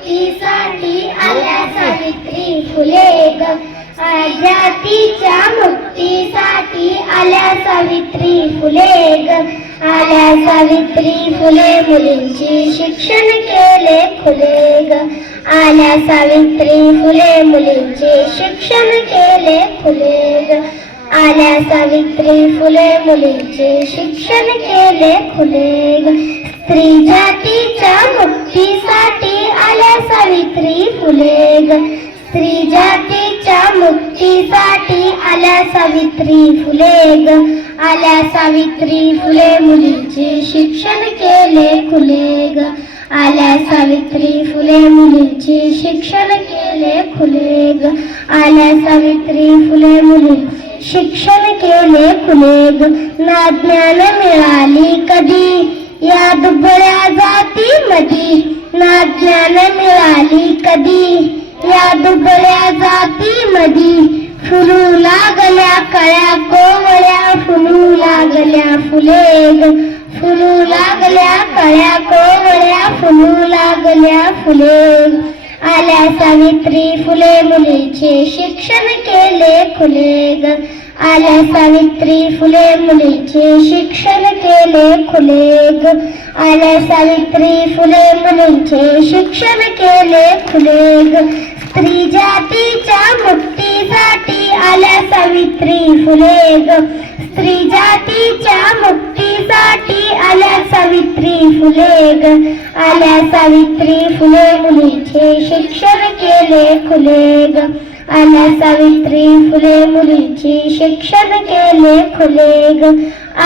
मुक्तीसाठी आल्या सावित्री फुले ग. जातीच्या मुक्तीसाठी आल्या सावित्री फुले ग. आल्या सावित्री फुले मुलींची शिक्षण केले खुले ग. आल्या सावित्री फुले मुलींचे शिक्षण केले खुले ग. आल्या सावित्री फुले मुलींचे शिक्षण केले खुले ग. स्त्री जातीच्या मुक्तीसाठी आल्या सावित्री फुले ग. स्त्री जातीच्या मुक्तीसाठी आल्या सावित्री फुले ग. आल्या सावित्री फुले मुलींचे शिक्षण केले खुले ग. आल्या सावित्री फुले मुलींचे शिक्षण केले खुले ग. आल्या सावित्री फुले मुलींचे शिक्षण केले खुले ग. ना ज्ञान मिळाली कधी या दुबळ्या जातीमधी. ना ज्ञान मिळाली कधी या दुबळ्या जातीमधी. फुलू लागल्या कळ्या कोवळ्या फुलू लागल्या फुले ग. फुलू लागल्या कळ्या कोवळ्या फुलू लागल्या फुले. आल्या सावित्री फुले मुलींचे शिक्षण केले खुले ग. आल्या सावित्री फुले मुलींचे शिक्षण केले खुले ग. आल्या सावित्री फुले मुलींचे शिक्षण केले खुले ग. स्त्री जातीच्या मुक्तीसाठी आल्या सावित्री फुले ग. स्त्री जातीच्या मुक्तीसाठी आल्या सावित्री फुले ग. आल्या सावित्री फुले मुलींचे शिक्षण केले खुले ग. आल्या सावित्री फुले मुलींचे शिक्षण केले खुले ग.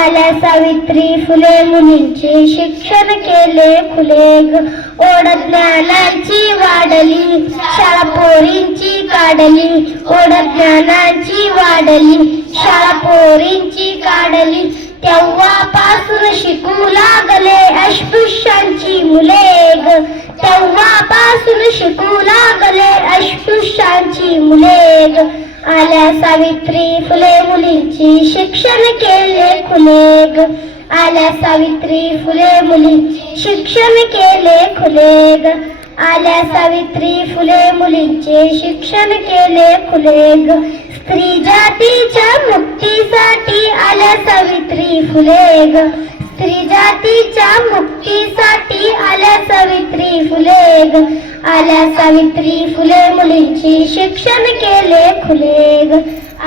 आल्या सावित्री फुले मुलींचे शिक्षण केले खुले ग. ओढ ज्ञानाची वाढली शाळा पोरींची काढली. ओढ ज्ञानाची वाढली शाळा पोरींची काढली. तेव्हापासून शिकू लागले अस्पृश्यांची मुले ग. तेव्हापासून शिकू लागले अस्पृश्यांची मुले ग. आल्या सावित्री फुले मुलींची शिक्षण केले खुले ग. आल्या सावित्री फुले मुलींचे शिक्षण केले खुले ग. आल्या सावित्री फुले मुलींचे शिक्षण केले खुले ग. स्त्री जातीच्या मुक्तीसाठी आल्या सावित्री फुले ग. स्त्री जातीच्या मुक्तीसाठी आल्या सावित्री फुले ग. आल्या सावित्री फुले मुलींचे शिक्षण केले खुले ग.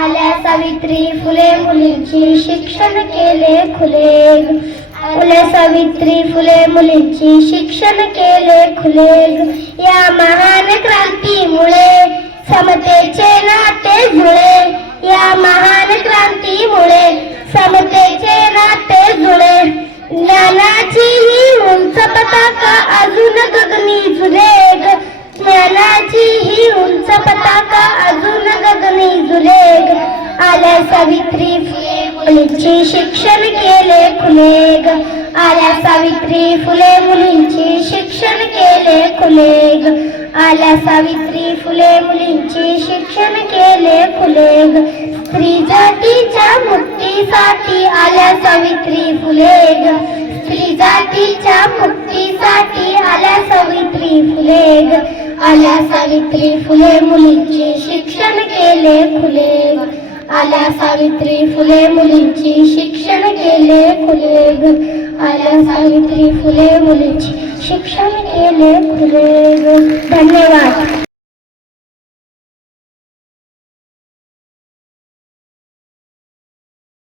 आल्या सावित्री फुले मुलींचे शिक्षण केले खुले ग. आल्या सावित्री फुले मुलींचे शिक्षण केले खुले ग. या महान क्रांतीमुळे समतेचे नाते जुळे. या महान क्रांतीमुळे समतेचे नाते जुळे. ज्ञानाची ही उंच पताका अजून गगनी झुले ग. ज्ञानाची ही उंच पताका अजून गगनी झुले ग. आल्या सावित्री फुले मुलींचे शिक्षण केले खुले ग. आल्या सावित्री फुले मुलींचे शिक्षण केले खुले ग. आल्या सावित्री फुले मुलींचे शिक्षण केले खुले ग. स्त्री जातीच्या मुक्तीसाठी आल्या सावित्री फुले ग. स्त्री जातीच्या मुक्तीसाठी आल्या सावित्री फुले ग. आल्या सावित्री फुले मुलींचे शिक्षण केले खुले ग. आल्या सावित्री फुले मुलींचे शिक्षण केले खुले ग. आल्या सावित्री फुले मुलींचे शिक्षण केले खुले ग. धन्यवाद.